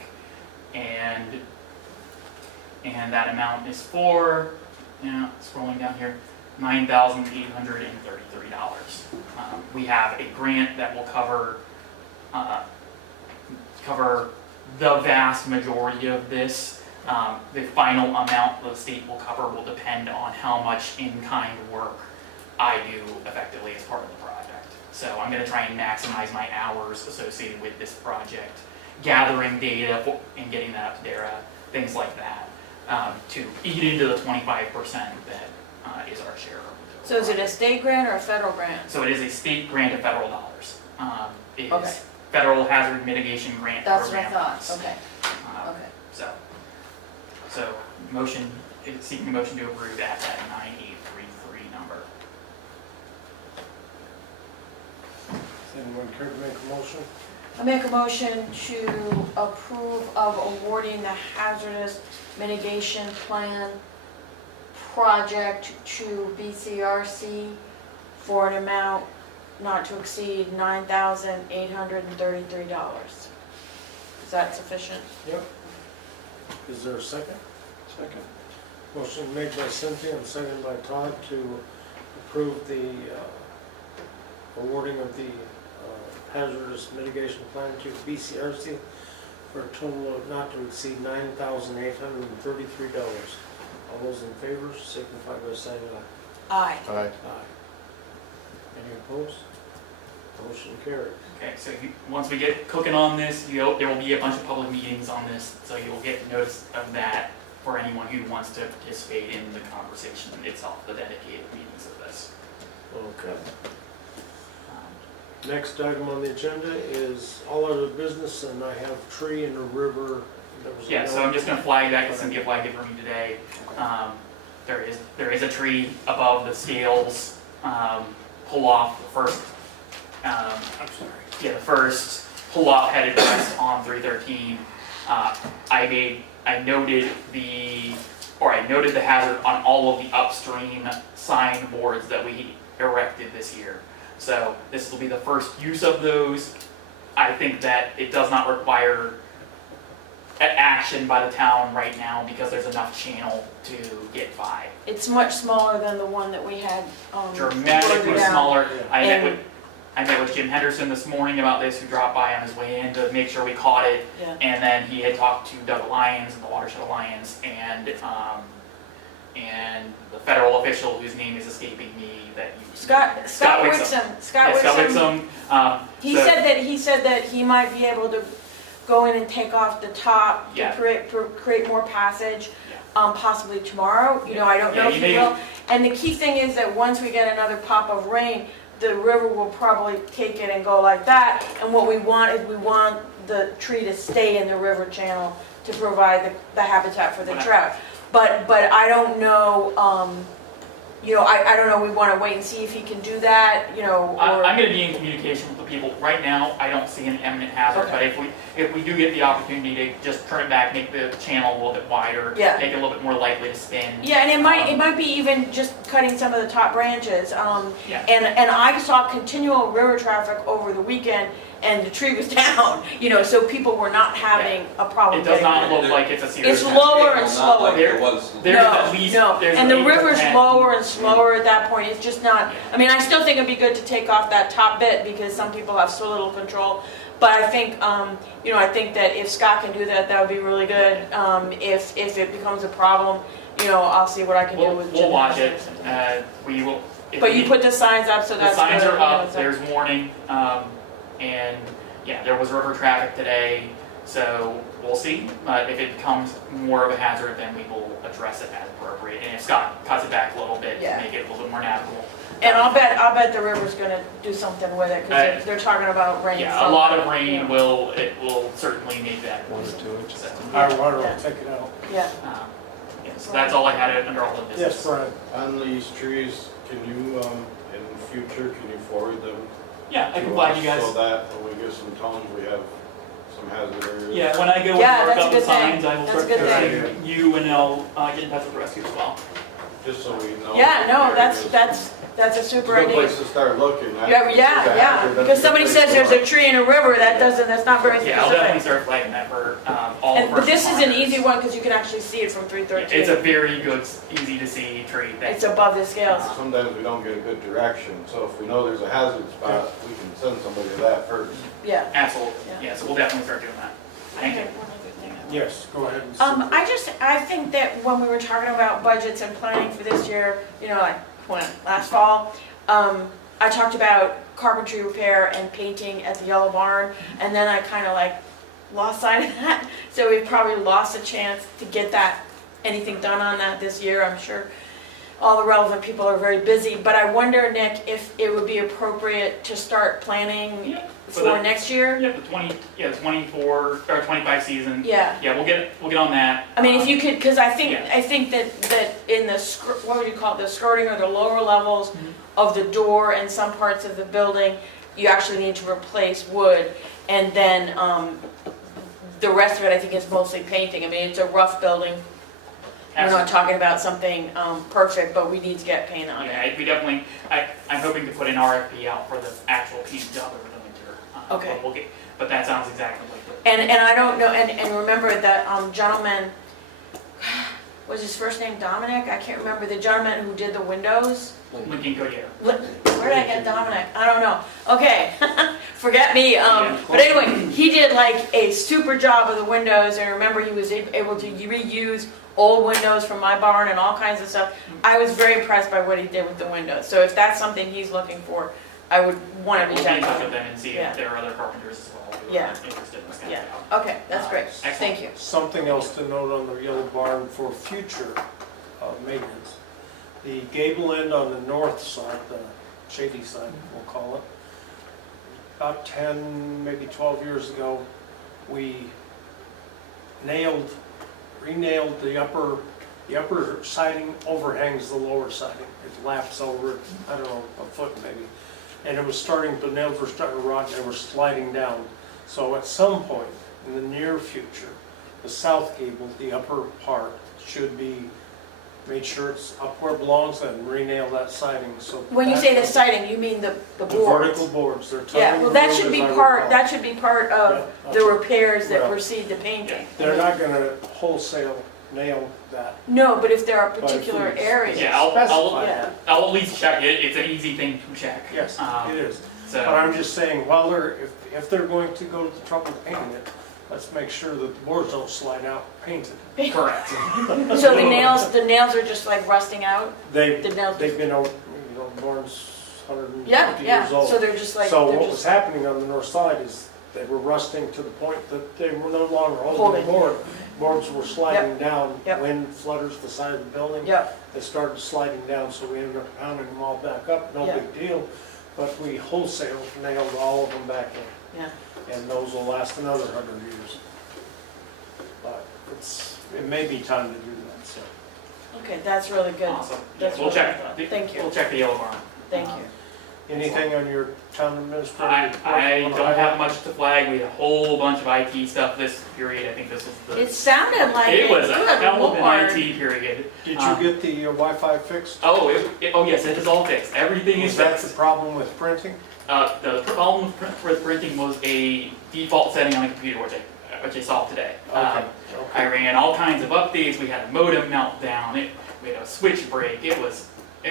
and that amount is for, scrolling down here, $9,833. We have a grant that will cover cover the vast majority of this. The final amount the state will cover will depend on how much in-kind work I do effectively as part of the project. So I'm gonna try and maximize my hours associated with this project, gathering data and getting that up to DARA, things like that, to eat into the 25% that is our share of the So is it a state grant or a federal grant? So it is a state grant of federal dollars. It Okay. is federal hazard mitigation grant That's what I program thought, funds. okay, Um, okay. So motion, seeking a motion to approve at that 9833 number. Does anyone care to make a motion? I make a motion to approve of awarding the hazardous mitigation plan project to BCRC for an amount not to exceed $9,833. Is that sufficient? Yep. Is there a second? Second. Motion made by Cynthia and seconded by Todd to approve the awarding of the hazardous mitigation plan to BCRC for a total of not to exceed $9,833. All those in favor signify by saying Aye. Aye. aye. Aye. Any opposed? Motion carried. Okay, so once we get cooking on this, there will be a bunch of public meetings on this, so you'll get notice of that for anyone who wants to participate in the conversation itself, the dedicated meetings of this. Okay. Um, Next item on the agenda is all other business, and I have tree in the river. There was a Yeah, so note. I'm just gonna flag that, because Cynthia flagged it for me today. There is a tree above the scales, pull off the first, I'm sorry. yeah, the first pull off headed west on 313. I noted the hazard on all of the upstream sign boards that we erected this year. So this will be the first use of those. I think that it does not require action by the town right now because there's enough channel to get by. It's much smaller than the one that we had. Dramatically further down. smaller. I And- met with Jim Henderson this morning about this, who dropped by on his way in to make sure we caught it. Yeah. And then he had talked to Doug Lyons and the Watershed Alliance and the federal official whose name is escaping me that you. Scott Wixom. Wixom. Scott Yeah, Scott Wixom. Wixom. He So- said that he might be able to go in and take off the top to Yeah. create more passage, Yeah. Possibly tomorrow. You know, I don't Yeah, know you if he may- will. And the key thing is that once we get another pop of rain, the river will probably take it and go like that. And what we want is the tree to stay in the river channel to provide the habitat for the Right. trout. But I don't know, I don't know, we want to wait and see if he can do that, or. I'm going to be in communication with the people. Right now, I don't see an imminent hazard, Okay. but if we do get the opportunity to just turn it back, make the channel a little bit wider, Yeah. make it a little bit more likely to spin. Yeah, and it might be even just cutting some of the top branches. Yeah. And I saw continual river traffic over the weekend, and the tree was down, so people were not having a problem It does getting not there. look like it's a serious. It's lower and Not slower. like it was. There's at least, there's And the at least river's 10. lower and slower at that point, it's just not, I mean, I still think it'd be good to take off that top bit, because some people have so little control. But I think, I think that if Scott can do that, that would be really good. If it becomes a problem, I'll see what I can do We'll with Jim. watch it. We will. if But we- you put the signs up, so The that's signs good, are up, so- there's warning, and yeah, there was river traffic today, so we'll see. But if it becomes more of a hazard, then we will address it as appropriate. And if Scott cuts it back a little bit Yeah. to make it a little bit more navigable. And I'll bet the river's gonna do something with it, because they're talking about rain. Yeah, a lot of rain will certainly make that. 1 or 2 inches. So, Our water will Yeah. take it out. Yeah, yeah, so that's all I had under all of this. Yes, Brian. On these trees, can you, in the future, can you forward them Yeah, I can to flag us you guys. so that when we get some tones, we have some hazard areas? Yeah, when I go Yeah, work that's a up the good thing. signs, I will That's a start good texting you, and I'll get in touch with the rescue as well. Just so we know. yeah, no, what that's areas. a It's a super good idea. place to start looking. Yeah, because somebody says there's a tree in a river, that's not very Yeah, I'll definitely specific. start flagging that for all the But this is an responders. easy one, because you can actually see it from It's 313. a very good, easy to see tree. It's above the scales. Sometimes we don't get a good direction, so if we know there's a hazard spot, we can send somebody to that first. Yeah, Absolutely, Yeah. yeah, so we'll definitely start doing that. Thank you. Yes, go ahead. and I think that when we were talking about budgets and planning for this year, you know, like when, last fall, I talked about carpentry repair and painting at the Yellow Barn, and then I kind of like lost sight of that. So we've probably lost a chance to get anything done on that this year. I'm sure all the relevant people are very busy, but I wonder, Nick, if it would be appropriate to start planning Yeah. for next year? Yeah, the 24 or 25 season. Yeah. Yeah, we'll get on that. I mean, if you could, because I think, Yeah. I think that in the, what would you call it, the skirting or the lower levels of the door and some parts of the building, you actually need to replace wood. And then the rest of it, I think, is mostly painting. I mean, it's a rough building. We're not talking about something perfect, but we need to get paint on it. Yeah, we definitely, I'm hoping to put an RFP out for the actual paint job over the winter. Okay. But that sounds exactly like what. And I don't know, and remember that gentleman, was his first name Dominic? I can't remember, the gentleman who did the windows. Lincoln Codier. Where did I get Dominic? I don't know. Okay, forget me. Yeah. But anyway, he did like a super job of the windows, and remember he was able to reuse old windows from my barn and all kinds of stuff. I was very impressed by what he did with the windows. So if that's something he's looking for, I would want to We'll reach be out in to touch with him. them and see Yeah. if there are other carpenters as well who Yeah. are interested in this kind Yeah. of job. Okay, that's great. Excellent. Thank you. Something else to note on the Yellow Barn for future maintenance. The gable end on the north side, the shady side, we'll call it, about 10, maybe 12 years ago, we re-nailed the upper siding overhangs the lower siding. It laps over, I don't know, a foot maybe. And it was the nails were starting to rot and they were sliding down. So at some point in the near future, the south gable, the upper part, should be made sure it's up where it belongs and re-nail that siding. So When you say the siding, you mean the the boards? vertical boards, they're Yeah, totally well, that removed, should be as I part, recall. that should be part of Yeah, the repairs that Well, precede the painting. They're not gonna wholesale nail that. No, but if there are But if particular we areas. Yeah, I'll specify Yeah. that. I'll at least check it. It's an easy thing to check. Yes, it is. So. But I'm just saying, while if they're going to go to the trouble of painting it, let's make sure that the boards don't slide out painted. Correct. So the nails are just like rusting out? The nails? They've been, barn's 150 Yeah, years old. so they're just like, So they're what was just, happening on the north side is they were rusting to the point that they were no longer holding Holding. the board. Boards were sliding down. Yep. Wind flutters the side of the building. yep, They started sliding down, so we ended up pounding them all back up, no Yeah. big deal. But we wholesale nailed all of them back in. yeah. And those will last another 100 years. But it may be time to do that, so. Okay, that's really good. Awesome. That's We'll really check. good. Thank you, We'll check the yellow barn. thank you. Anything on your town administrator? I report you wanna don't have highlight? much to flag. We had a whole bunch of IT stuff this period. I think this was the. It sounded like It was a good hell of Lord. an IT period. Did you get the Wi-Fi fixed? Oh, oh yes, it is all fixed. Everything is Is that the fixed. problem with printing? The problem with printing was a default setting on the computer, which I solved today. Okay. I ran all kinds of updates. We had a modem meltdown. We had a switch break. It was a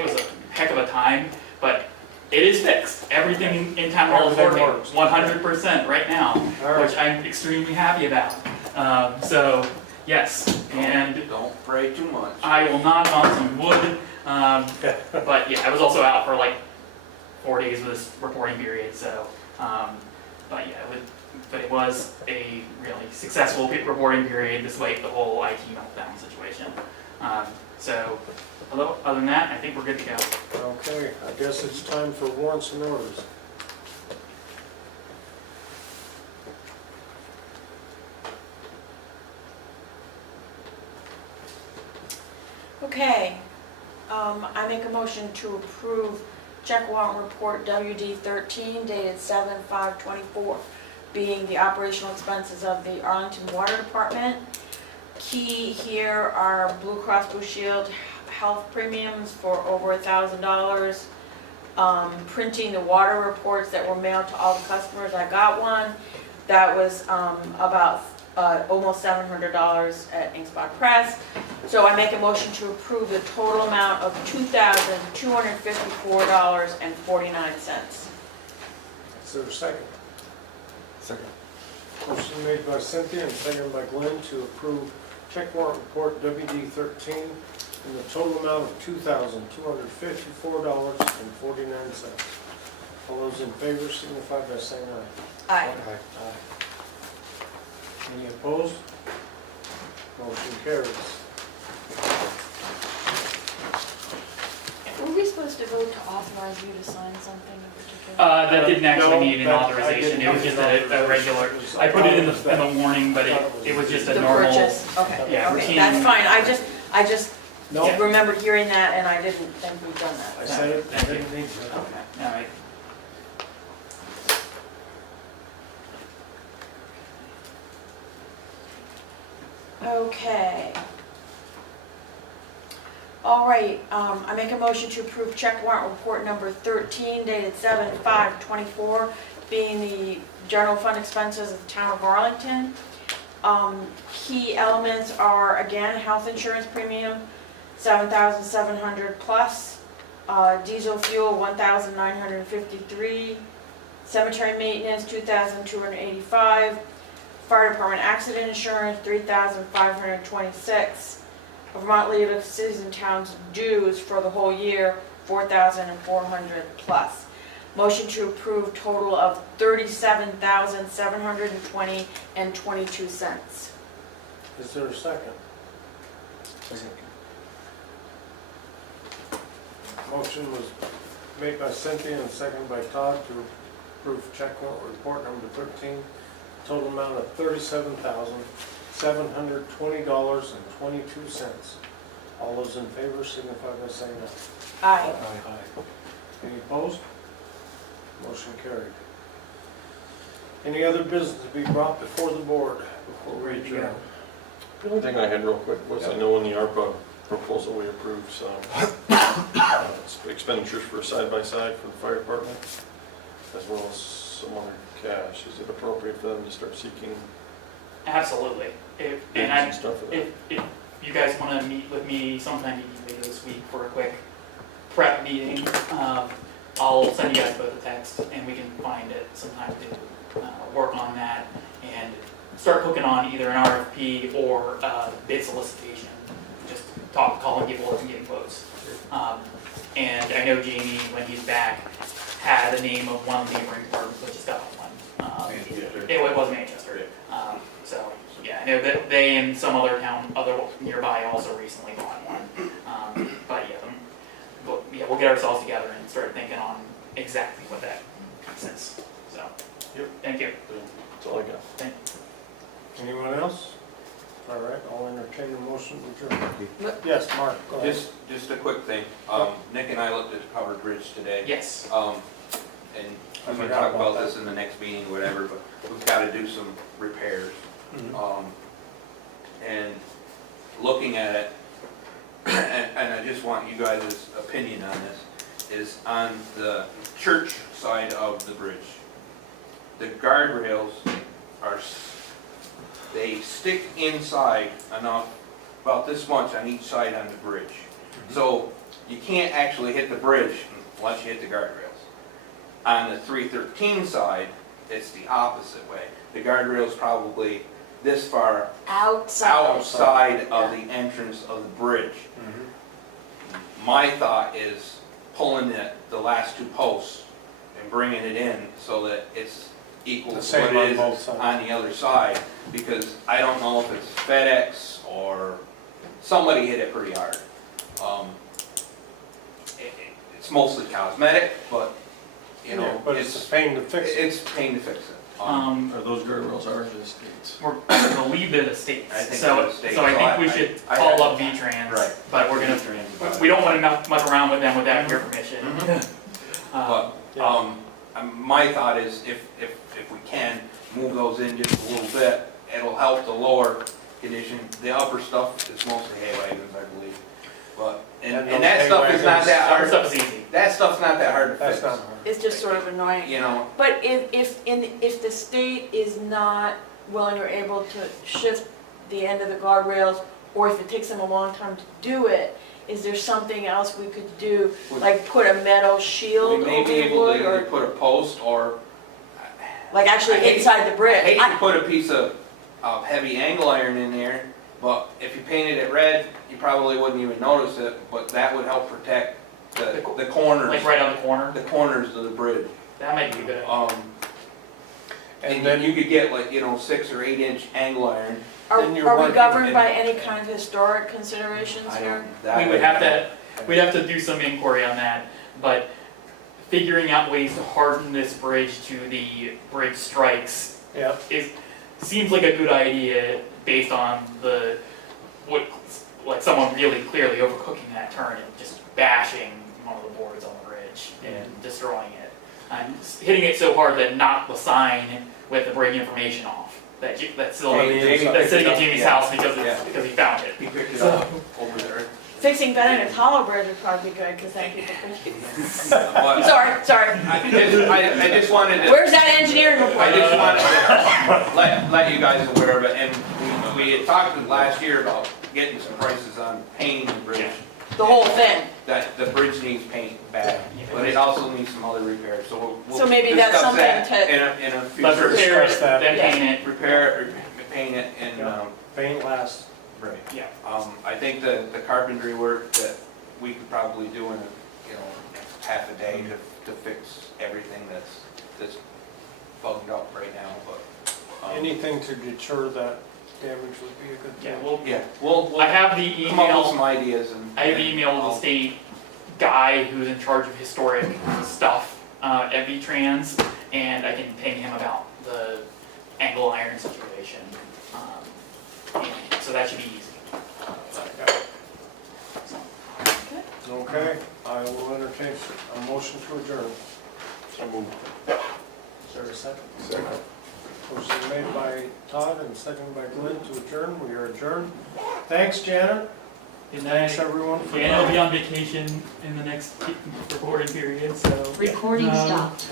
heck of a time, but it is fixed. Everything in town hall is Everything working works. 100% right now, All right. which I'm extremely happy about. So yes, and Don't pray too much. I will knock on some wood. But yeah, I was also out for like 4 days of this reporting period. So, but yeah, it was a really successful reporting period despite the whole IT meltdown situation. So, other than that, I think we're good to go. Okay, I guess it's time for warrants and orders. Okay, I make a motion to approve check warrant report WD 13 dated 7/5/24, being the operational expenses of the Arlington Water Department. Key here are Blue Cross Blue Shield health premiums for over $1,000. Printing the water reports that were mailed to all the customers. I got one. That was about almost $700 at Inkspot Press. So I make a motion to approve the total amount of $2,254.49. Is there a second? Second. Motion made by Cynthia and seconded by Glenn to approve check warrant report WD 13 in the total amount of $2,254.49. All those in favor signify by saying aye. Aye. Aye. Any opposed? Motion carries. Were we supposed to vote to authorize you to sign something in particular? That didn't actually No, need an that- I authorization, didn't it was need just an a authorization. regular, It was- I put it in thought the warning, but it was just a The normal. purchase, okay, Yeah, okay, routine. that's fine, I just No, Yeah. remember hearing that and I didn't think we'd done I that. said it, I Thank you. didn't need to. Okay, all right. Okay. All right, I make a motion to approve check warrant report number 13 dated 7/5/24, being the general fund expenses of the town of Arlington. Key elements are, again, health insurance premium, $7,700 plus, diesel fuel, $1,953, cemetery maintenance, $2,285, fire department accident insurance, $3,526, Vermont League of Cities and Towns dues for the whole year, $4,400 plus. Motion to approve total of $37,720.22. Is there a second? Motion was made by Cynthia and seconded by Todd to approve check warrant report number 13, total amount of $37,720.22. All those in favor signify by saying aye. Aye. Aye. Any opposed? Motion carried. Any other business to be brought before the board before we Ready to go. adjourn? The only thing I had real quick was, I know in the ARPA proposal, we approved some expenditures for side-by-side for the fire department, as well as some other cash. Is it appropriate for them to start seeking Absolutely. bids And and stuff for that? if you guys want to meet with me sometime later this week for a quick prep meeting, I'll send you guys both a text and we can find it sometime to work on that and start cooking on either an RFP or bid solicitation. Just calling people up and getting quotes. And I know Jamie, when he's back, had a name of one of the neighboring departments, but just got one. It was Manchester. So, yeah, I know that they and some other town, other nearby also recently bought one. But yeah, we'll get ourselves together and start thinking on exactly what that says. So, Yep. Thank you. That's all I got. Anyone else? All right, I'll entertain a motion to adjourn. Yes, Mark, go ahead. Just a quick thing, Nick and I looked at the covered bridge today. Yes. And I we can forgot talk about about this in the next meeting, or whatever, but we've gotta do some repairs. And looking at it, and I just want you guys' opinion on this, is on the church side of the bridge. The guardrails they stick inside enough, about this much on each side on the bridge. So you can't actually hit the bridge unless you hit the guardrails. On the 313 side, it's the opposite way. The guardrail's probably this far outside of the entrance of the bridge. My thought is pulling the last two posts and bringing it in so that it's equal The to same what it on is both sides. on the other side, because I don't know if it's FedEx or somebody hit it pretty hard. It's mostly cosmetic, but you know, But it's a pain to fix it. it's pain to fix it. Are those guardrails ours or the states? We're gonna leave the states. I think So, they're the states. so I So think we should call up V-Trans. Right. But we're gonna, we don't wanna muck around with them without your permission. But, my thought is if we can move those in just a little bit, it'll help the lower condition. The upper stuff is mostly hay wagons, I believe. But, and those that hay stuff is not that Our hard. stuff is easy. That stuff's not that hard to That's fix. not hard. It's just sort of annoying. You know, But if the state is not willing or able to shift the end of the guardrails, or if it takes them a long time to do it, is there something else we could do? Like put a metal we shield may over be the able wood to either or? put a post or, like actually I hate- inside the I bridge. hate to put a piece of heavy angle iron in there, but if you painted it red, you probably wouldn't even notice it, but that would help protect the corners, Like right on the corner, the corners of the bridge. that might be good. And then you could get like, 6 or 8 inch angle iron. Then you're Are we working governed in- by any kind of historic considerations I here? don't- We would have to, we'd have to do some inquiry on that, but figuring out ways to harden this bridge to the bridge strikes Yeah, seems like a good idea based on like someone really clearly overcooking that turn and just bashing one of the boards on the bridge and destroying it. And hitting it so hard that knocked the sign with the brake information off, that's still, Jamie that's sitting at picked it up, Jamie's yeah. house because Yeah. because he found it. He picked it up over there. Fixing Benedict's Hollow Bridge would probably be good, because then people can. But Sorry. I just wanted to. Where's that engineering I report? just wanted to let you guys aware of it, and we had talked last year about getting some prices on painting the bridge. The whole thing. That the bridge needs paint bad, but it also needs some other repairs, so we'll So maybe that's discuss something that to- in a Let's future. repair it, discuss that. then Yeah. paint it. Repair, paint it, and, Yeah. paint last. right. Yeah. I think the carpentry work that we could probably do in half a day to fix everything that's bugged up right now, but. Anything to deter that damage would be a good Yeah, thing. well, Yeah, we'll I have the come up with some email, ideas and. I have the email of the I'll- state guy who's in charge of historic stuff at V-Trans, and I can ping him about the angle iron situation. So that should be easy. Okay, I will entertain a motion to adjourn. So moved. Is there a second? Second. Motion made by Todd and seconded by Glenn to adjourn. We are adjourned. Thanks, Janet. Good Thanks, everyone, for Dan will coming. be on vacation in the next recording period, so. Recording Um, stopped.